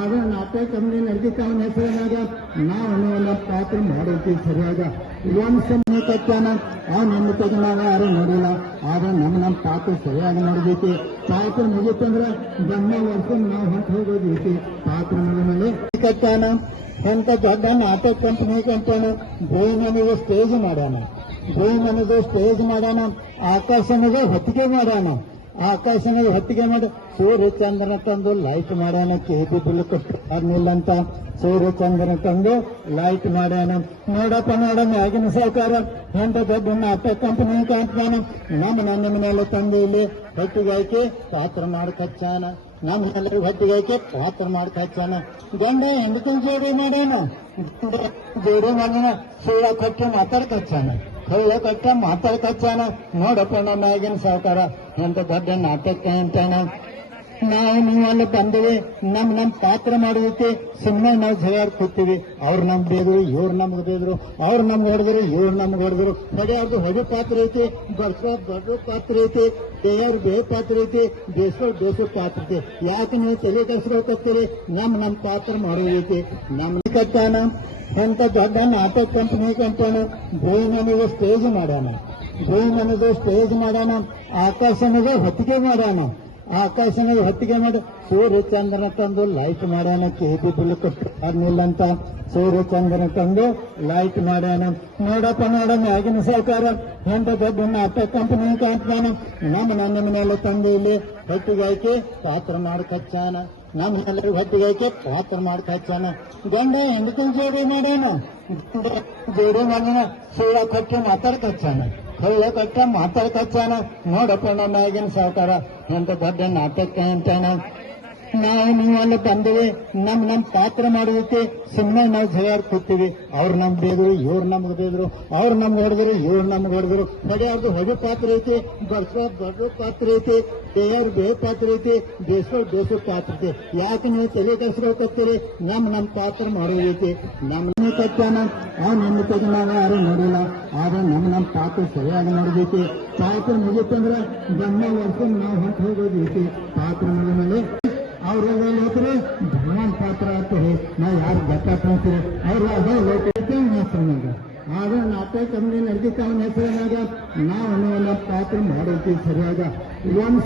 ಆಗ ನಾಟಕ ಕಂಪ್ನಿ ನಡೀತಾ ಅವನ ಹೆಸರಿನಾಗ ನಾವು ಅನ್ನೋ ಪಾತ್ರ ಮಾಡಿರ್ತೀವಿ ಸರಿಯಾಗ ಒಂದು ಸಮಯ ಕಚ್ಚಾನ ಆ ನಮ್ಮ ತಗನಾಗ ಯಾರು ನೋಡಿಲ್ಲ. ಆದ್ರೆ ನಮ್ಮ ನಮ್ಮ ಪಾತ್ರ ಸರಿಯಾಗಿ ನೋಡಬೇಕು ಪಾತ್ರ ಮುಗಿತಂದ್ರೆ ಗಮ್ಮ ವರ್ಷ ನಾವು ಹೊಂಟು ಹೋಗೋದೈತಿ. ಪಾತ್ರ ಮೇಲೆ ಕಟ್ಟಾನ ಅಂತ ದೊಡ್ಡ ನಾಟಕ ಕಂಪನಿ ಕಂಪನ ಗೋವಿಂದನಿಗೆ ಸ್ಟೇಜ್ ಮಾಡ್ಯಾನ. ಗೋವಿಂದನಿಗೆ ಸ್ಟೇಜ್ ಮಾಡ್ಯಾನ. ಆಕಾಶನಿಗೆ ಹೊತ್ತಿಗೆ ಮಾಡ್ಯಾನ. ಆಕಾಶನಿಗೆ ಹೊತ್ತಿಗೆ ಮಾಡಿ ಸೂರ್ಯ ಚಂದ್ರನ ತಂದು ಲೈಟ್ ಮಾಡ್ಯಾನ ಕೇಬಿ ಬಿಲ್ ಕೊಟ್ಟು ಬರ್ನಿಲ್ಲ ಅಂತ ಸೂರ್ಯ ಚಂದ್ರನ ತಂದು ಲೈಟ್ ಮಾಡ್ಯಾನ. ನೋಡಪ್ಪ ನೋಡ, ಮ್ಯಾಗಿನ ಸರ್ಕಾರ ಹೆಂಡ ದೊಡ್ಡ ನಾಟಕ ಕಂಪನಿ ಕಾಣ್ತಾನ ನಮ್ಮ ನನ್ನ ಮನೆಯಲ್ಲ ತಂದು ಇಲ್ಲಿ ಹೊಟ್ಟಿಗೆ ಪಾತ್ರ ಮಾಡಿ ಕಚ್ಚಾನ. ನಮ್ಮ ಎಲ್ಲರಿಗೂ ಹೊಟ್ಟಿಗೆ ಹಾಕಿ ಪಾತ್ರ ಮಾಡಿ ಕಚ್ಚಾನ. ಗಂಡ ಹೆಂಡತಿ ಜೋಡಿ ಮಾಡ್ಯಾನ? ಜೋಡಿ ಮಾಡ್ಯಾನ? ಸೂರ್ಯ ಕೊಟ್ಟು ಮಾತಾಡ್ ಸುಳ್ಳ ಕೊಟ್ಟ ಮಾತಾಡ್ ಕಚ್ಚಾನ. ನೋಡಪ್ಪ ನಮ್ಮ ಆಗಿನ ಸಾವುಕಾರ. ಎಂತ ದೊಡ್ಡ ನಾಟಕ ಅಂತಾನ ನಾವು ನೀವು ಅಲ್ಲಿ ಬಂದೇವೆ. ನಮ್ ನಮ್ ಪಾತ್ರ ಮಾಡೋದಕ್ಕೆ ಸುಮ್ಮನೆ ನಾವು ಜಗಾಡ್ ಕೂತೀವಿ ಅವ್ರು ನಮ್ಗೆ ಬೇದ್ರು ಇವ್ರು ನಮ್ಗೆ ಬೇದ್ರು ಅವ್ರು ನಮ್ಗೆ ಹೊಡೆದ್ರು, ಇವ್ರು ನಮ್ಗೆ ಹೊಡೆದ್ರು. ಕಡೆ ಅವ್ರದ್ದು ಹೊಡೆ ಪಾತ್ರ ಐತಿ. ಬರ್ಸೋ ದೊಡ್ಡ ಪಾತ್ರ ಐತಿ. ದೇವ್ರ ಬೇ ಪಾತ್ರ ಐತಿ. ಬೇಸೋ ಬೇಸೋ ಪಾತ್ರ ಐತಿ. ಯಾಕೆ ನೀವು ತಲೆ ಕೆಡಿಸ್ಬೇಕತ್ತೀರಿ ನಮ್ ನಮ್ ಪಾತ್ರ ಮಾಡೋದೈತಿ ನಮ್ ಕಟ್ಟಾನ ಅಂತ ದೊಡ್ಡ ಕಂಪನಿ ಕಂಪಾನ ಭೂಮನಿಗೆ ಸ್ಟೇಜ್ ಮಾಡ್ಯಾನ ಭೂಮನಿಗೆ ಸ್ಟೇಜ್ ಮಾಡ್ಯಾನ ಆಕಾಶನಿಗೆ ಹೊತ್ತಿಗೆ ಮಾಡ್ಯಾನ ಆಕಾಶನಿಗೆ ಹೊತ್ತಿಗೆ ಮಾಡಿ ಸೂರ್ಯ ಚಂದ್ರನ ತಂದು ಲೈಟ್ ಮಾಡ್ಯಾನ ಕೇಬಿ ಬಿಲ್ ಕೊಟ್ಟು ಬರ್ನಿಲ್ಲ ಅಂತ. ಸೂರ್ಯ ಚಂದ್ರನ ತಂದು ಲೈಟ್ ಮಾಡ್ಯಾನ ನೋಡಪ್ಪ, ನೋಡ ಆಗಿನ ಸಹಕಾರ ಎಂತ ದೊಡ್ಡ ನಾಟಕ ಕಂಪನಿ ಕಾಣ್ತಾನ. ನಮ್ಮ ನನ್ನ ಮನೆಯಲ್ಲ ತಂದು ಇಲ್ಲಿ ಹೊತ್ತಿಗೆ ಹಾಕಿ ಪಾತ್ರ ಮಾಡಿ ನಮ್ಮ ಎಲ್ಲರಿಗೂ ಹೊತ್ತಿಗೆ ಪಾತ್ರ ಮಾಡ್ತಾ ಇತ್ತಾನ ಗಂಡ ಹೆಂಡತಿ ಜೋಡಿ ಮಾಡೋಣ ಜೋಡಿ ಮಾಡ್ಯಾನ ಸುಳ್ಳ ಕೊಟ್ಟು ಮಾತಾಡ್ಕೊಚ್ಚಾನ ಸುಳ್ಳ ಕೊಟ್ಟ ಮಾತಾಡ್ ನೋಡಪ್ಪ ನಮ್ಮ ಆಗಿನ ಸಾವುಕಾರ, ಎಂತ ದೊಡ್ಡ ನಾಟಕ ಅಂತಾನ. ನಾವು ನೀವು ಅಲ್ಲಿ ಬಂದೇವೆ, ನಮ್ ನಮ್ ಪಾತ್ರ ಮಾಡೋದಕ್ಕೆ ಸುಮ್ಮನೆ ನಾವು ಜಗಳ ಕೂತೀವಿ ಅವ್ರು ನಮ್ಗೆ ಬೇದ್ರು ಇವ್ರು ನಮ್ಗೆ ಬೇದ್ರು ಅವ್ರು ನಮ್ಗೆ ಹೊಡೆದ್ರು, ಇವ್ರು ನಮ್ಗೆ ಹೊಡೆದ್ರು. ಕಡೆ ಅವ್ರದ್ದು ಹೊಡೆ ಪಾತ್ರ ಐತಿ ಬರ್ಸೋ ದೊಡ್ಡ ಪಾತ್ರ ಐತಿ ದೇವ್ರ ಬೇ ಪಾತ್ರ ಐತಿ ಬೇಸೋ ಬೇಸೋ ಪಾತ್ರ ಐತಿ. ಯಾಕೆ ನೀವು ತಲೆ ಕೆಡಿಸ್ಬೇಕತ್ತೀರಿ ನಮ್ ನಮ್ ಪಾತ್ರ ಮಾಡೋದೈತಿ ನಮ್ಮ ಕಚ್ಚಾನ ಆ ನಿಮ್ಮ ತಗನಾಗ ಯಾರು ನೋಡಿಲ್ಲ. ಆದ್ರೆ ನಮ್ಮ ನಮ್ಮ ಪಾತ್ರ ಸರಿಯಾಗಿ ನೋಡಬೇಕು ಪಾತ್ರ ಮುಗಿತಂದ್ರೆ ಗಮ್ಮ ವರ್ಷ ನಾವು ಹೊಂಟು ಹೋಗೋದೈತಿ ಪಾತ್ರ ಮೇಲೆ ಅವ್ರ ಹೇಳ್ತಾರೆ ಭಗವಾನ್ ಪಾತ್ರ ಆಗ್ತಾರೆ ನಾವು ಯಾರು ಗೊತ್ತಾಗ್ತಾ ಅಂತೀರಿ ಅವ್ರು ಅದೇ ಲೋಕಕ್ಕೆ ಹೆಸರಿನಾಗ ಆಗ ನಾಟಕ ಕಂಪ್ನಿ ನಡೀತಾ ಅವನ ಹೆಸರಿನಾಗ ನಾವು ಅನ್ನೋ ಪಾತ್ರ ಮಾಡೋಕೆ ಸರಿಯಾಗ ಒಂದು